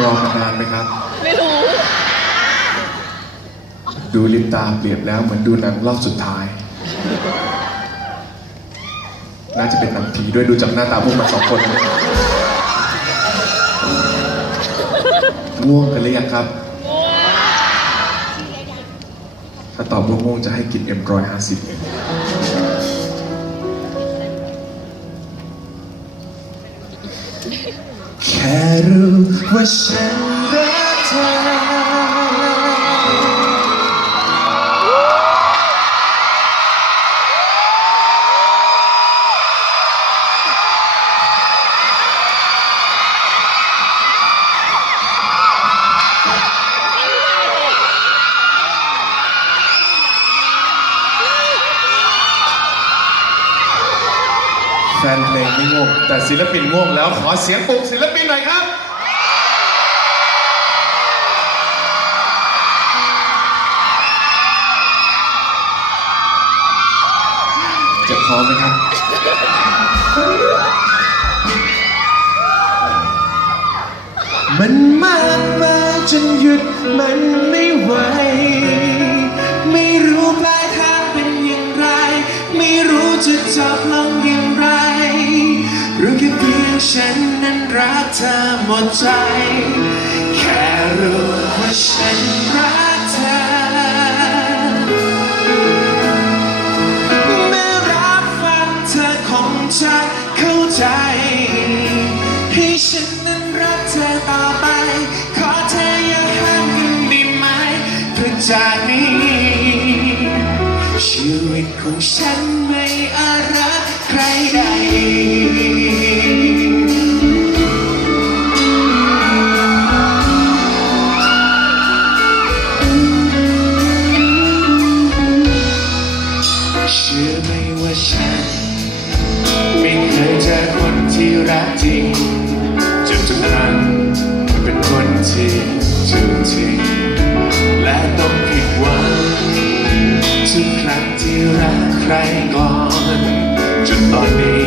รอมานานไหมครับ ไม่รู้ ดูลิปตาเปรียบแล้วเหมือนดูหนังรอบสุดท้าย น่าจะเป็นหนังผีด้วยดูจากหน้าตาพวกมันสองคนเลยง่วงกันหรือยังครับ ถ้าตอบว่าง่วงจะให้กินเอ็มร้อยห้าสิบ รู้ว่าฉัน นเพลงไม่ง่วงแต่ศิลปินง่วงแล้วขอเสียงปลุกศิลปินหน่อยครับจะพร้อมไหมครับ มันมากมาจนหยุดมันไม่ไหว ไม่รู้ปลายทางเป็นอย่างไร ไม่รู้จะจบลง ฉันนั้นรักเธอหมดใจ แค่รู้ว่าฉันรักเธอ เมื่อรับฟังเธอคงจะเข้าใจ ให้ฉันนั้นรักเธอต่อไป ขอเธออย่าห้ามกันได้ไหมเพื่อจากนี้ชีวิตของฉันไม่ รักจริงจนทุกครั้งเป็นคนที่ถูกทิ้งและต้องผิดหวังทุกครั้งที่รักใครก่อนจนตอนนี้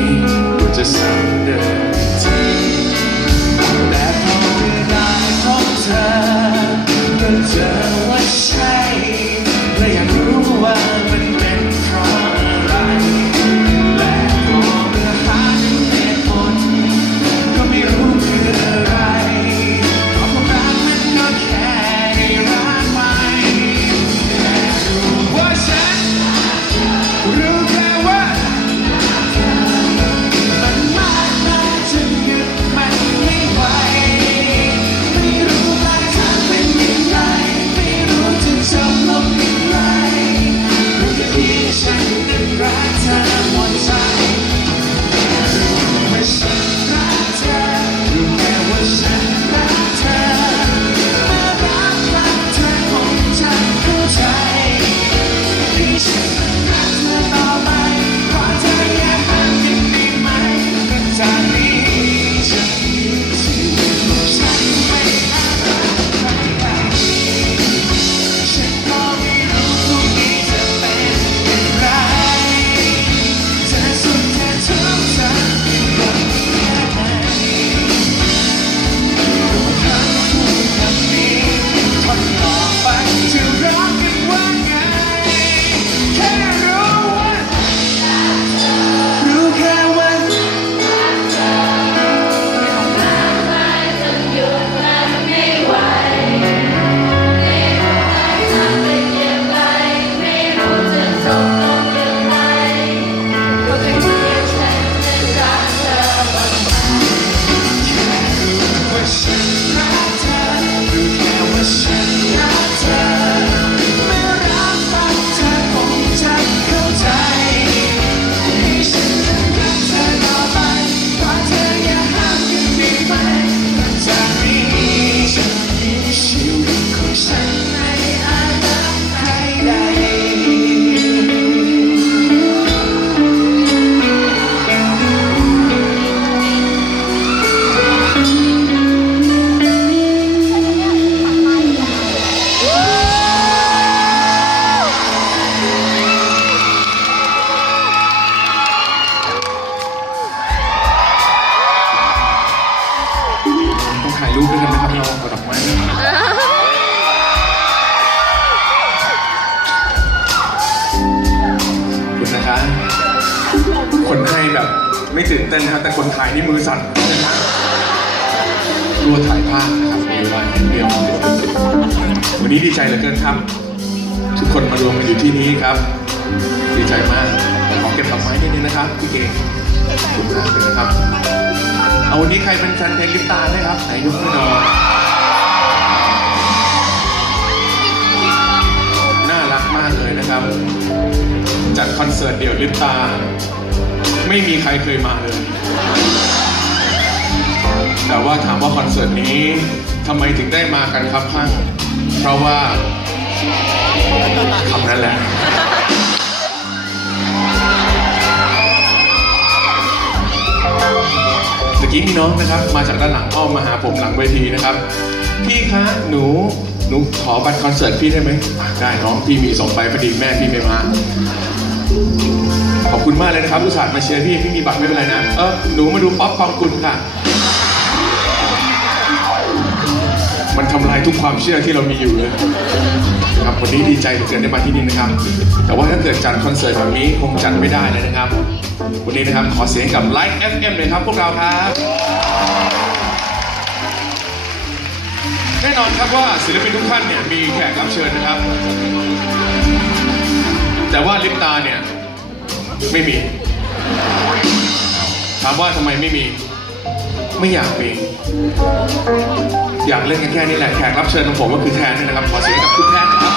คนให้แบบไม่ตื่นเต้นนะครับแต่คนถ่ายนี่มือสั่นนะครับรัวถ่ายภาพนะครับมีเวลานิดเดียววันนี้ดีใจเหลือเกินครับ ทุกคนมารวมกันอยู่ที่นี้ครับ ดีใจมากขอเก็บดอกไม้นิดนึงนะครับพี่เก่งขอบคุณมากเลยนะครับ เอาวันนี้ใครเป็นแฟนเพลงลิปตาไหมครับไหนยกมือหน่อยน่ารักมากเลยนะครับ จัดคอนเสิร์ตเดี่ยวลิปตา ไม่มีใครเคยมาเลย แต่ว่าถามว่าคอนเสิร์ตนี้ทำไมถึงได้มากันครับข้าง เพราะว่าคำนั้นแหละ ตะกี้มีน้องนะครับ มาจากด้านหลังอ้อมมาหาผมหลังเวทีนะครับ พี่คะหนูหนูขอบัตรคอนเสิร์ตพี่ได้ไหมได้น้องพี่มีสองใบพอดีแม่พี่ไม่มา ขอบคุณมากเลยนะครับอุตส่าห์มาเชียร์พี่พี่มีบัตรไม่เป็นไรนะ เออหนูมาดูป๊อปปองกุลค่ะ มันทำลายทุกความเชื่อที่เรามีอยู่เลยครับวันนี้ดีใจเหลือเกินได้มาที่นี่นะครับ แต่ว่าถ้าเกิดจัดคอนเสิร์ตแบบนี้คงจัดไม่ได้เลยนะครับ วันนี้นะครับขอเสียงกับ Live FM เลยครับพวกเราครับแน่นอนครับว่าศิลปินทุกท่านเนี่ยมีแขกรับเชิญนะครับ แต่ว่าลิปตาเนี่ย ไม่มี ถามว่าทำไมไม่มี ไม่อยากมี อยากเล่นกันแค่นี้แหละ แขกรับเชิญของผมก็คือแทนนี่นะครับ ขอเสียงกับคุณแทนนะครับ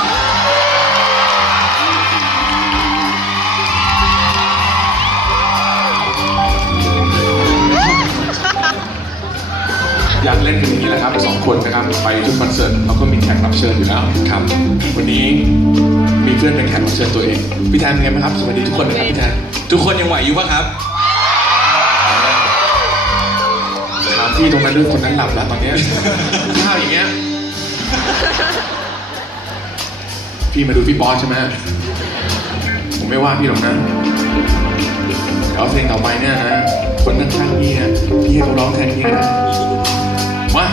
อยากเล่นกันอย่างนี้แหละครับสองคนนะครับ ไปทุกคอนเสิร์ตเราก็มีแขกรับเชิญอยู่แล้วครับ วันนี้ เพื่อนเป็นแขกรับเชิญตัวเอง พี่แทนเป็นไงบ้างครับ สวัสดีทุกคนนะครับพี่แทนทุกคนยังไหวอยู่ปะครับถามพี่ตรงนั้นด้วยคนนั้นหลับแล้วตอนเนี้ยข้าวอย่างเงี้ย พี่มาดูพี่บอสใช่ไหมผมไม่ว่าพี่หรอกนะเดี๋ยวเพลงต่อไปเนี่ยนะ คนข้างๆพี่เนี่ยพี่ให้เขาร้องแทนพี่นะมา